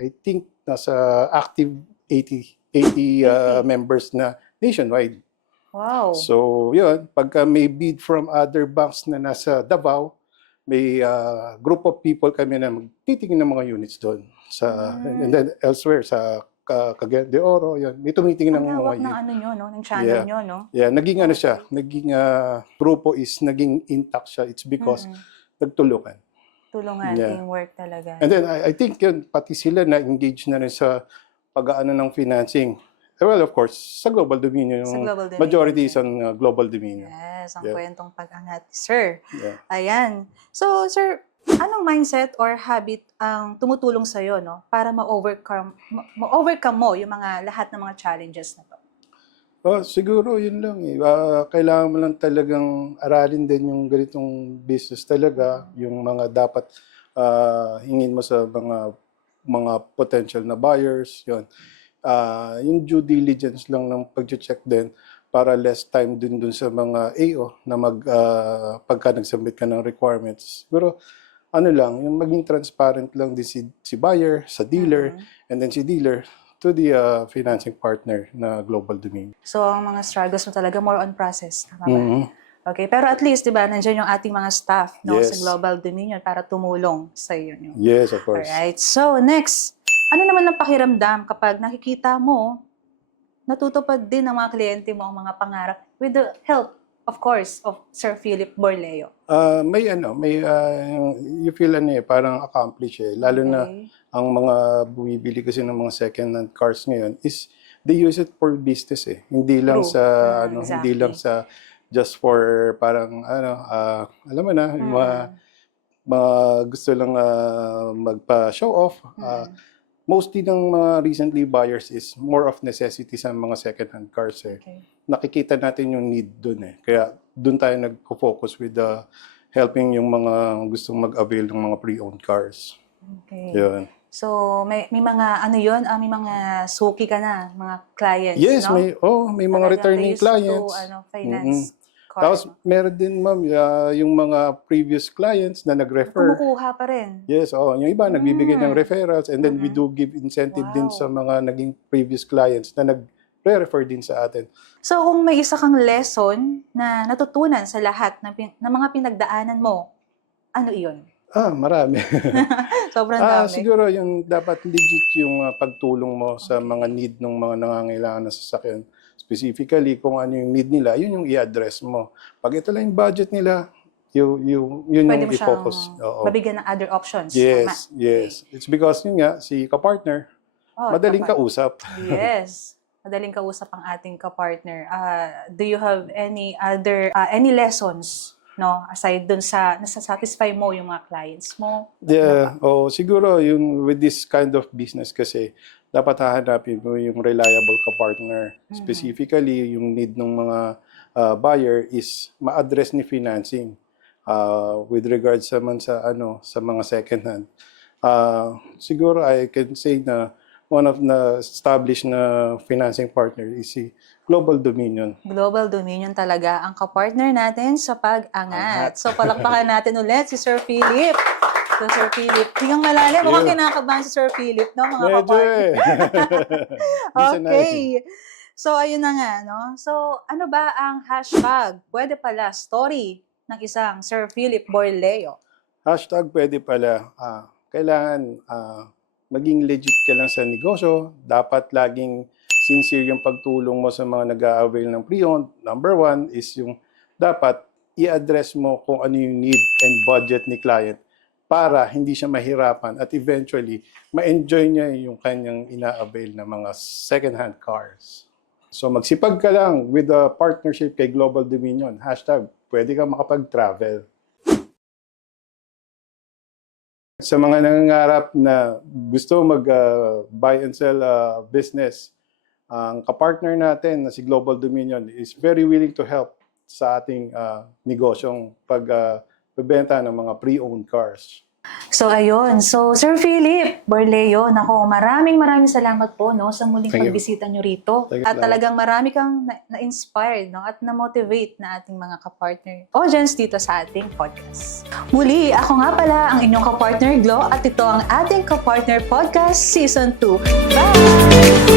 I think nasa active 80 members na nationwide. Wow. So, yun, pagka may bid from other banks na nasa Davao, may group of people kami na magtitingin ng mga units doon. And then elsewhere, sa Cagayan de Oro, yun, may tumitingin ng mga units. Ng ano nyo, no? Ng channel nyo, no? Yeah, naging ano siya, naging grupo is naging intact siya. It's because nagtulungan. Tulungan, teamwork talaga. And then I think yun, pati sila na-engage na rin sa pag-aano ng financing. Well, of course, sa Global Dominion, yung majority is on Global Dominion. Yes, ang kwentong pag-angat, sir. Yeah. Ayan. So, sir, anong mindset or habit ang tumutulong sa'yo, no, para ma-overcome mo yung lahat ng mga challenges na to? Siguro yun lang eh. Kailangan mo lang talagang aralin din yung ganitong business talaga, yung mga dapat hingin mo sa mga potential na buyers, yun. Yung due diligence lang ng pag-check din para less time dun sa mga AO na pagka nag-submit ka ng requirements. Pero ano lang, yung maging transparent lang din si buyer, sa dealer, and then si dealer to the financing partner na Global Dominion. So, ang mga struggles mo talaga more on process. Okay, pero at least, di ba, nandiyan yung ating mga staff sa Global Dominion para tumulong sa iyo. Yes, of course. Alright, so next, ano naman ang pakiramdam kapag nakikita mo, natutupad din ng mga kliyente mo ang mga pangarap with the help, of course, of Sir Philip Borleo? You feel parang accomplish eh. Lalo na ang mga bumibili kasi ng mga second-hand cars ngayon is they use it for business eh. Hindi lang hindi lang sa just for parang alam mo na, yung mga gusto lang magpa-show off. Mostly ng mga recently buyers is more of necessity sa mga second-hand cars eh. Nakikita natin yung need dun eh. Kaya dun tayo nag-focus with helping yung mga gustong mag-avail ng mga pre-owned cars. Okay. Yun. So, may mga may mga suki ka na, mga clients, yes, no? may mga returning clients. Finance. Tapos meron din ma'am, yung mga previous clients na nag-refer. Kumukuha pa rin. Yes, yung iba nagbibigay ng referrals and then we do give incentive din sa mga naging previous clients na nag-refer din sa atin. So kung may isa kang lesson na natutunan sa lahat ng mga pinagdaanan mo, ano iyon? Marami. Sobrang dami. Siguro yung dapat legit yung pagtulong mo sa mga need ng mga nangangailangan na sasakyan. Specifically, kung ano yung need nila, yun yung i-address mo. Pag ito lang yung budget nila, yun yung i-focus. Mabigyan ng other options. Yes, yes. It's because yun nga, si kapartner, madaling kausap. Yes. Madaling kausap ang ating kapartner. Do you have any other, lessons, no, aside dun sa nasa-satisfy mo yung mga clients mo? Yeah, siguro yung with this kind of business kasi, dapat hahanapin mo yung reliable ka-partner. Specifically, yung need ng mga buyer is ma-address ni financing with regards naman sa mga second hand. Siguro I can say na one of the established na financing partner is si Global Dominion. Global Dominion talaga ang ka-partner natin sa pag-angat. So palakpakan natin ulit si Sir Philip. So, Sir Philip, hingang malalim. Mukhang kinakabahan si Sir Philip, no, mga kapartner? Okay. So, ayun na nga, no? So, ano ba ang hashtag pwede pala story ng isang Sir Philip Borleo? Hashtag pwede pala. Kailangan maging legit ka lang sa negosyo. Dapat laging sincere yung pagtulong mo sa mga nag-a-avail ng pre-owned. Number one is yung dapat i-address mo kung ano yung need and budget ni client para hindi siya mahirapan at eventually ma-enjoy niya yung kanyang ina-avail na mga second-hand cars. So magsipag ka lang with a partnership kay Global Dominion. Hashtag pwede ka makapag-travel. Sa mga nangangarap na gusto mag-buy and sell business, ang kapartner natin na si Global Dominion is very willing to help sa ating negosyong pagbebenta ng mga pre-owned cars. So ayun, so Sir Philip Borleo, nako maraming salamat po no sa muling Thank you. pagbisita nyo rito. Thank you, At talagang marami kang na-inspired no at na-motivate na ating mga kapartner audience dito sa ating podcast. Muli, ako nga pala ang inyong kapartner Glo at ito ang ating kapartner podcast season 2. Bye!